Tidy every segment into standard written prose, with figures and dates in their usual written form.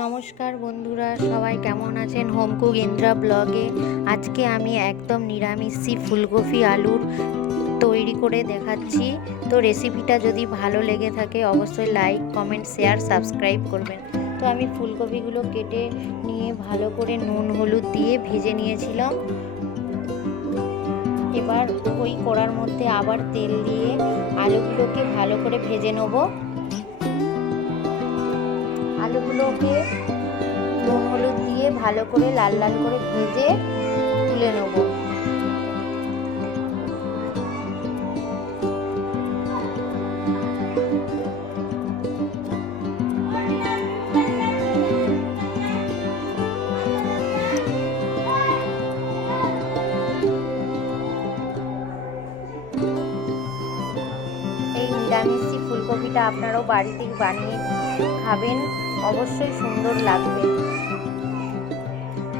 নমস্কার বন্ধুরা, সবাই কেমন আছেন? হোম কুক ইন্দ্রা ব্লগে আজকে আমি একদম নিরামিষি ফুলকপি আলুর তৈরি করে দেখাচ্ছি। তো রেসিপিটা যদি ভালো লেগে থাকে অবশ্যই লাইক, কমেন্ট, শেয়ার, সাবস্ক্রাইব করবেন। তো আমি ফুলকপিগুলো কেটে নিয়ে ভালো করে নুন হলুদ দিয়ে ভেজে নিয়েছিলাম। এবার ওই কড়ার মধ্যে আবার তেল দিয়ে আলুগুলোকে ভালো করে ভেজে নেব। আলুগুলোকে নুন হলুদ দিয়ে ভালো করে লাল লাল করে ভেজে তুলে নেব। এই নিরামিষি ফুলকপিটা আপনারাও বাড়িতে বানিয়ে খাবেন, অবশ্যই সুন্দর লাগবে।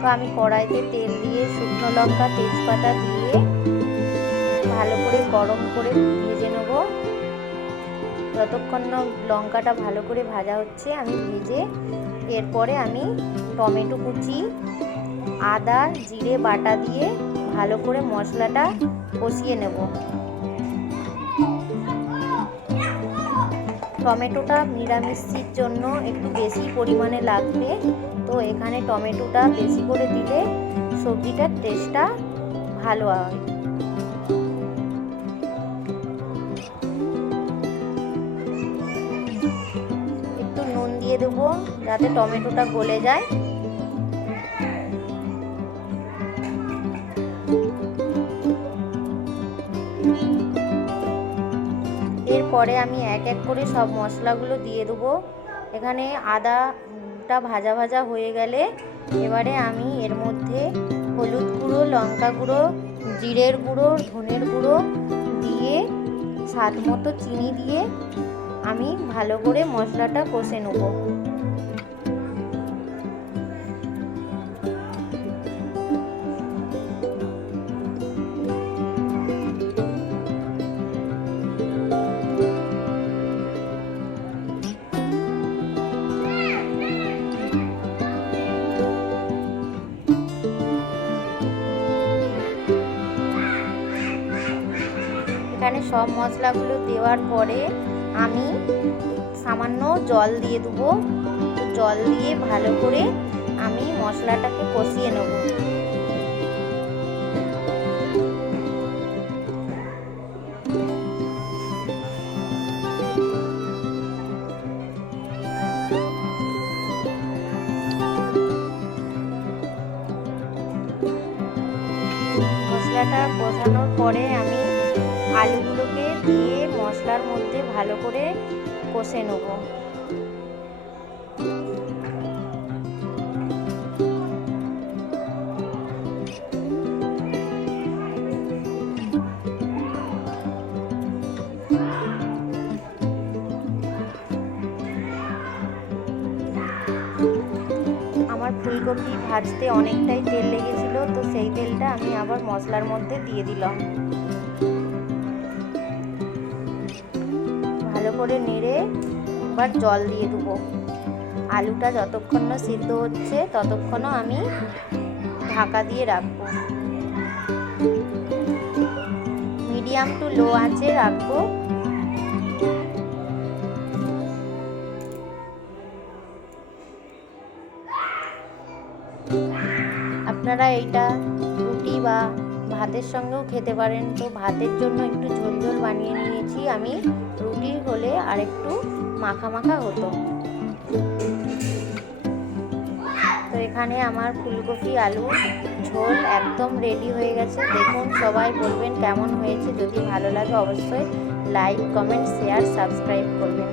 তো আমি কড়াইতে তেল দিয়ে শুকনো লঙ্কা তেজপাতা দিয়ে ভালো করে গরম করে ভেজে নেব। যতক্ষণ না লঙ্কাটা ভালো করে ভাজা হচ্ছে আমি ভেজে এরপরে আমি টমেটো কুচি, আদা জিরে বাটা দিয়ে ভালো করে মশলাটা কষিয়ে নেব। টমেটোটা নিরামিষের জন্য একটু বেশি পরিমাণে লাগবে, তো এখানে টমেটোটা বেশি করে দিলে সবজিটার টেস্টটা ভালো হয়। একটু নুন দিয়ে দেবো যাতে টমেটোটা গলে যায়। এরপরে আমি এক এক করে সব মশলাগুলো দিয়ে দেবো। এখানে আদাটা ভাজা ভাজা হয়ে গেলে এবারে আমি এর মধ্যে হলুদ গুঁড়ো, লঙ্কা গুঁড়ো, জিরের গুঁড়ো, ধনের গুঁড়ো দিয়ে স্বাদ মতো চিনি দিয়ে আমি ভালো করে মশলাটা কষে নেব। এখানে সব মশলাগুলো দেওয়ার পরে আমি সামান্য জল দিয়ে দেবো। জল দিয়ে ভালো করে আমি মশলাটাকে কষিয়ে নেব। মশলাটা কষানোর পরে আমি আলুগুলোকে দিয়ে মশলার মধ্যে ভালো করে কষে নেব। আমার ফুলকপি ভাজতে অনেকটাই তেল লেগেছিল, তো সেই তেলটা আমি আবার মশলার মধ্যে দিয়ে দিলাম। ভালো করে নেড়ে এবার জল দিয়ে দেবো। আলুটা যতক্ষণ না সিদ্ধ হচ্ছে ততক্ষণও আমি ঢাকা দিয়ে রাখবো। মিডিয়াম টু লো আঁচে রাখবো। আপনারা এইটা রুটি বা ভাতের সঙ্গেও খেতে পারেন। তো ভাতের জন্য একটু ঝোল ঝোল বানিয়ে নিয়েছি আমি, রুটি হলে আর একটু মাখা মাখা হতো। তো এখানে আমার ফুলকপি আলু ঝোল একদম রেডি হয়ে গেছে। দেখুন, সবাই বলবেন কেমন হয়েছে। যদি ভালো লাগে অবশ্যই লাইক, কমেন্ট, শেয়ার, সাবস্ক্রাইব করবেন।